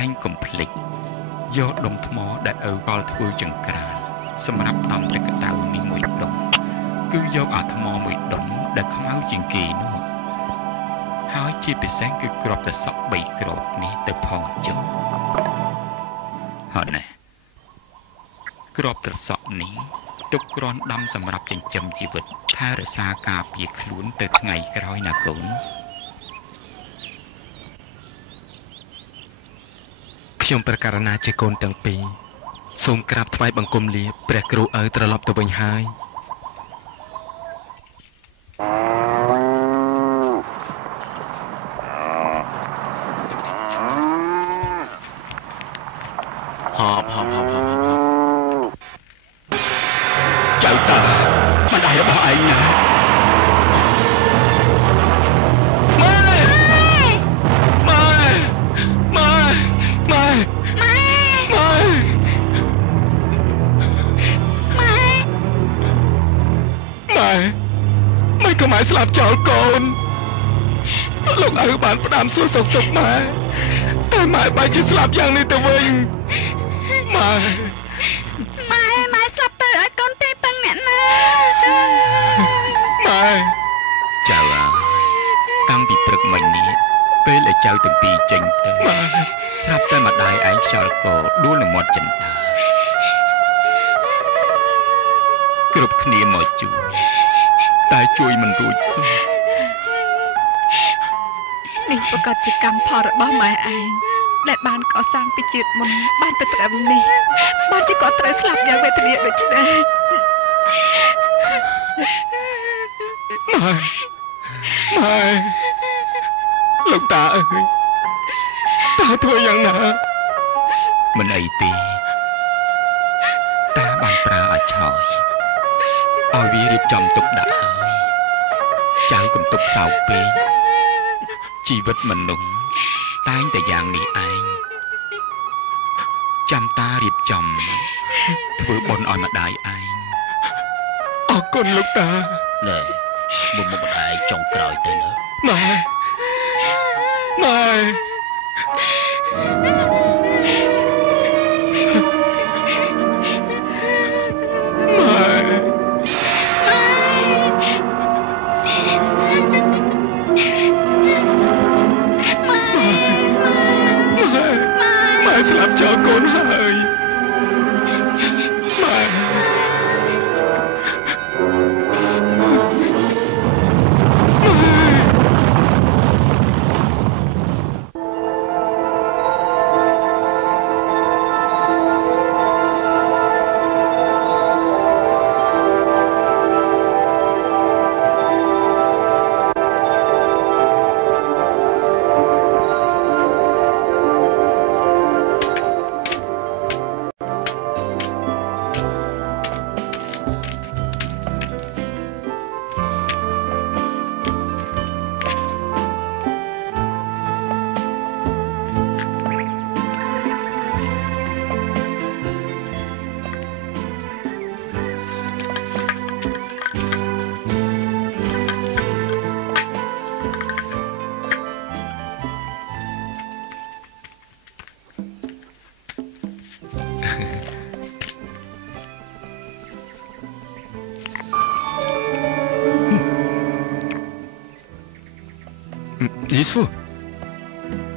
ឯងកុំភ្លេចយកដុំថ្មដែលឪកល់ធ្វើចង្ក្រានសម្រាប់ដំទឹកក្តៅនេះមួយដុំគឺយកអាថ្មមួយដុំដែលខ្មៅជាងគេនោះហើយជាពិសេសគឺគ្រាប់ត្រសក់3គ្រាប់នេះទៅផងចុះហើយណែគ្រាប់ត្រសក់នេះទុកគ្រាន់ដាំសម្រាប់ចិញ្ចឹមជីវិតថែរក្សាការពារខ្លួនទៅថ្ងៃក្រោយណាកូនខ្ញុំប្រកាសណាជាកូនទាំងពីរសូមក្រាបថ្វាយបង្គំលាព្រះគ្រូឪត្រឡប់ទៅវិញហើយចៅតាមិនដៃរបស់ឯងណាម៉ែស្លាប់ចោលកូនលោកឪបានផ្ដាំសួរសុខទុក្ខម៉ែតែម៉ែបែរជាស្លាប់យ៉ាងនេះទៅវិញម៉ែស្លាប់ទៅឲ្យកូនទេពឹងអ្នកណាម៉ែចៅតាំងពីព្រឹកមិញនេះពេលឲ្យចៅទាំងពីរចេញទៅម៉ែស្រាប់តែម្ដាយឯងខ្យល់កដួលនៅមាត់ចិនដាគ្រប់គ្នាមកជួយតែជួយមិនរួចសោះនេះប្រកាសជាកម្មផលរបស់ម៉ែឯងដែលបានកសាងពីជាតិមុនបានទៅត្រឹមនេះបានជាគាត់ត្រូវស្លាប់យ៉ាងវេទនាដូចនេះម៉ែលោកតាអើយតាធ្វើយ៉ាងណាមិនអីទេតាបានប្រើឲ្យឆោយឲ្យវារៀបចំទុកដាក់ហើយចៅកុំទុកសោកពេកជីវិតមនុស្សតែងតែយ៉ាងនេះឯងចាំតារៀបចំធ្វើបុណ្យឲ្យម្ដាយឯងអរគុណលោកតាណែមុំម្ដាយចុងក្រោយទៅណាម៉ែស្លាប់ចោលកូនហើយម៉ែយីស៊ូ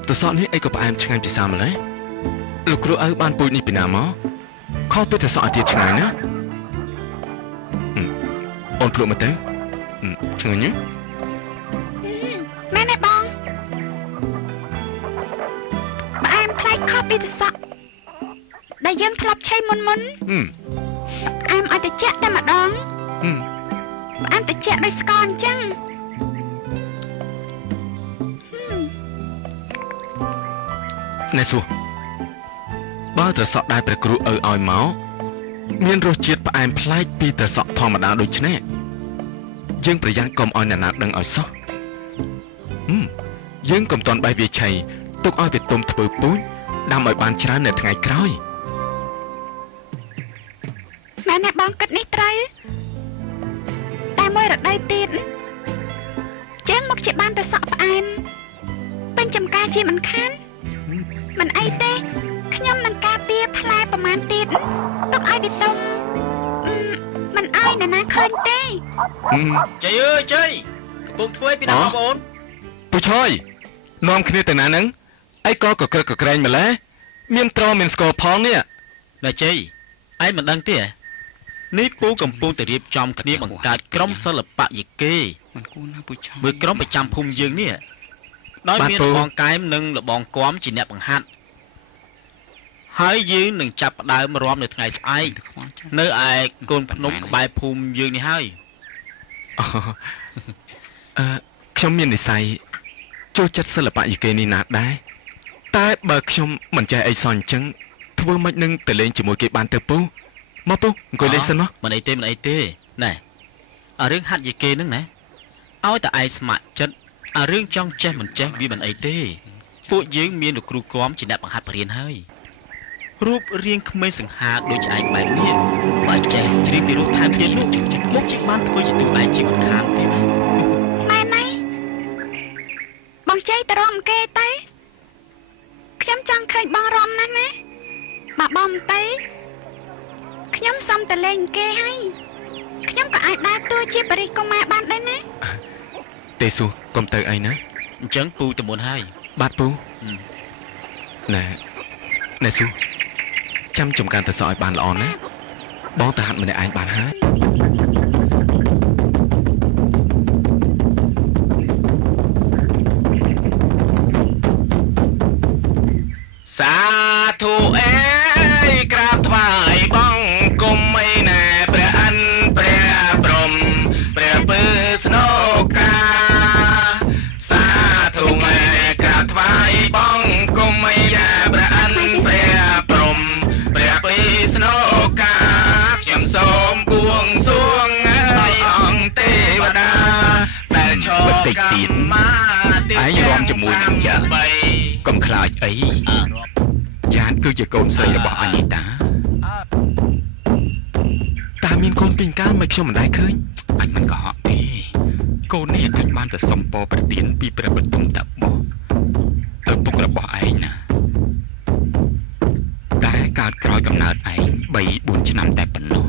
តសក់នេះអីក៏ផ្អែមឆ្ងាញ់ពិសាម្ល៉េះលោកគ្រូឪបានពូជនេះពីណាមកខុសពីតសក់ទៀតឆ្ងាញ់ណាអូនភ្លក់មកទៅឆ្ងាញ់ណាម៉ែនេះបងផ្អែមប្លែកខុសពីតសក់ដែលយើងធ្លាប់ឆេះមុនផ្អែមឲ្យត្រជាក់តែម្ដងផ្អែមត្រជាក់ដូចស្ករអញ្ចឹងណែសួរបើត្រសក់ដែលព្រះគ្រូឪឲ្យមកមានរសជាតិផ្អែមប្លែកពីត្រសក់ធម្មតាដូចនេះយើងប្រយ័ត្នកុំឲ្យអ្នកណាដឹងឲ្យសោះយើងកុំតន់បេះវាឆៃទុកឲ្យវាទុំធ្វើពូជដាំឲ្យបានច្រើននៅថ្ងៃក្រោយម៉ែអ្នកបងគិតនេះត្រូវតែមួយរដូវទៀតចឹងមកជាបានត្រសក់ផ្អែមពេញចំការជាមិនខានមិនអីទេ ទុកឲ្យវាទុំមិនឲ្យអ្នកណាឃើញទេជ័យអើយជ័យកំពុងធ្វើពីណាបងប្អូនពូឆយនាំគ្នាទៅណាហ្នឹងអីក៏ក្រឹកក្រែងម្ល៉េះមានត្រមានស្គរផងនេះណាជ័យឯងមិនដឹងទេនេះពូកំពុងតែរៀបចំគ្នាបង្កើតក្រុមសិល្បៈយីគេមិនគួរណាពូឆយមើលក្រុមប្រចាំភូមិយើងនេះដោយមានលបងកែមនិងលបងគំជាអ្នកបង្ហាត់ហើយយើងនឹងចាប់ផ្ដើមរាំនៅថ្ងៃស្អែកនៅឯកូនភ្នំក្បែរភូមិយើងនេះហើយខ្ញុំមាននិស្ស័យចូលចិត្តសិល្បៈយីគេនេះណាស់ដែរតែបើខ្ញុំមិនចេះអីសោះអញ្ចឹងធ្វើម៉េចនឹងទៅលេងជាមួយគេបានទៅពូមកពូអង្គុយលេងសិនមកមិនអីទេណែអារឿងហាត់យីគេហ្នឹងណាឲ្យតែឯងស្ម័គ្រចិត្តអារឿងចង់ចេះមិនចេះវាមិនអីទេពួកយើងមានលោកគ្រូគំជាអ្នកបង្ហាត់បរៀនហើយរូបរាងក្មេងសង្ហាដូចឯងបែបនេះបើចេះជ្រាបពីរូបថែមទៀតនោះមុខជាបានធ្វើជាទូឯងជាមិនខានទេណាម៉ែណៃបងជ័យទៅរំគេទៅខ្ញុំចង់ឃើញបងរំណាស់ណាបើបងទៅខ្ញុំសុំទៅលេងគេហើយខ្ញុំក៏អាចដើរតួជាបរិកុមារបានដែរណាទេស៊ូកុំទៅអីណាអញ្ចឹងពូទៅមុនហើយបាទពូណែស៊ូចាំចំការទៅសក់ឲ្យបានល្អណាបងទៅហាត់ម្នាក់ឯងបានហើយសាធុអេក្រាបថ្វាយបង្គំអីណែព្រះអិនព្រះព្រំព្រះពើស្នោកាសាធុអេក្រាបថ្វាយបង្គំអីណែព្រះអិនព្រះព្រំព្រះពើស្នោកាខ្ញុំសូមបួងសួងឲ្យអង្គទេវតាដែលឈរកម្មាទេឯងរំជាមួយនឹងចាកុំខ្លាចអីយ៉ានគឺជាកូនស្រីរបស់អានីតាតាមានកូនពីងកាលមិនខ្ញុំមិនដែរឃើញអញមិនកុហកទេកូននេះអញបានទៅសុំពរប្រទានពីព្រះបទុមតាបោឪពុករបស់ឯងណាតែកើតក្រោយកំណើតឯង 3-4 ឆ្នាំតែប៉ុណ្ណោះ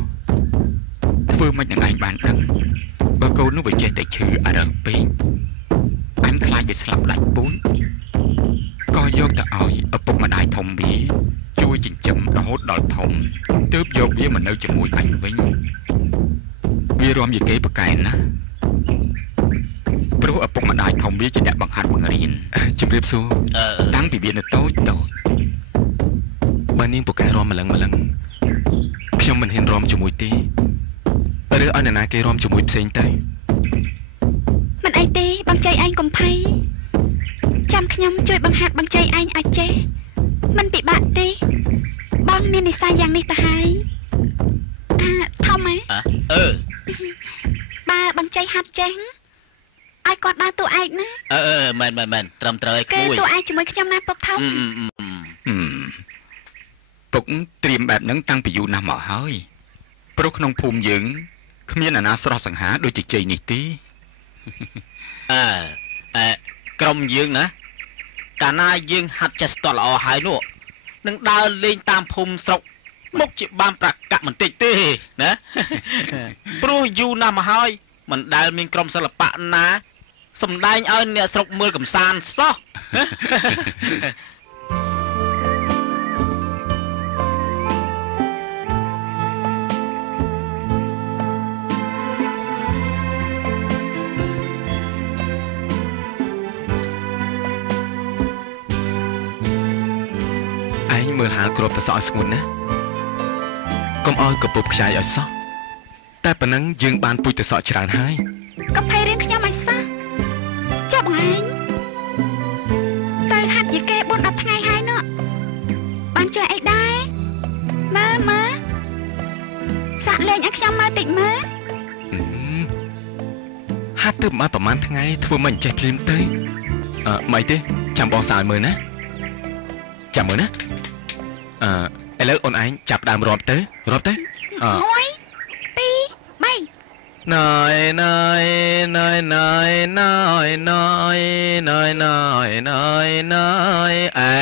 ធ្វើមិននឹងឯងបានដឹងបើកូននោះវាចេះតែឈឺអរើពេកអញខ្លាចវាស្លាប់ដាច់ពូជក៏យកទៅឲ្យឪពុកម្ដាយធំវាជួយចិញ្ចឹមរហូតដល់ធំទើបយកវាមកនៅជាមួយអញវិញវារំយីគេប្រកែណាព្រោះឪពុកម្ដាយធំវាជាអ្នកបង្ហាត់បង្រៀនជំរាបសួរតាំងពីវានៅតូចបើនាងប្រកែរំម្លឹងខ្ញុំមិនហ៊ានរំជាមួយទេឬឲ្យអ្នកណាគេរំជាមួយផ្សេងទៅមិនអីទេបងជ័យឯងកុំភ័យចាំខ្ញុំជួយបង្ហាត់បងជ័យឯងឲ្យចេះមិនពិបាកទេបងមាននិស្ស័យយ៉ាងនេះទៅហើយធំហ៎បើបងជ័យហាត់ចេះឲ្យគាត់ដើរតួឯកណាមែនត្រឹមត្រូវឲ្យក្មួយគេតួឯកជាមួយខ្ញុំណាពុកធំពុកត្រៀមបែបហ្នឹងតាំងពីយូរណាស់មកហើយព្រោះក្នុងភូមិយើងគ្មានអាណាស្រស់សង្ហាដូចជាជ័យនេះទេក្រុមយើងណាកាលណាយើងហាត់ចេះស្ទាត់ល្អហើយនោះនឹងដើរលេងតាមភូមិស្រុកមុខជាបានប្រកាសបន្តិចទេណាព្រោះយូរណាស់មកហើយមិនដែលមានក្រុមសិល្បៈណាសម្ដែងឲ្យអ្នកស្រុកមើលកំសាន្តសោះមើលហាលគ្រាប់ប្រសក់ឲ្យស្ងួនណាកុំឲ្យកពុបខ្ចាយឲ្យសោះតែប៉ុណ្ណឹងយើងបានពុជទៅសក់ច្រើនហើយកុំភ័យរឿងខ្ញុំឲ្យសោះចុះបងឯងទៅហាត់យីគេ 4-10 ថ្ងៃហើយនោះបានចេះអីដែរមើលសាក់លេងឲ្យខ្ញុំមើលតិចមើលហាត់ទៅប្រហែលថ្ងៃធ្វើមិនចេះភ្លាមទៅមិនទេចាំបងសាយមើលណាចាំមើលណាឥឡូវអូនឯងចាប់ដើមរាប់ទៅ1 2 3ណយអែ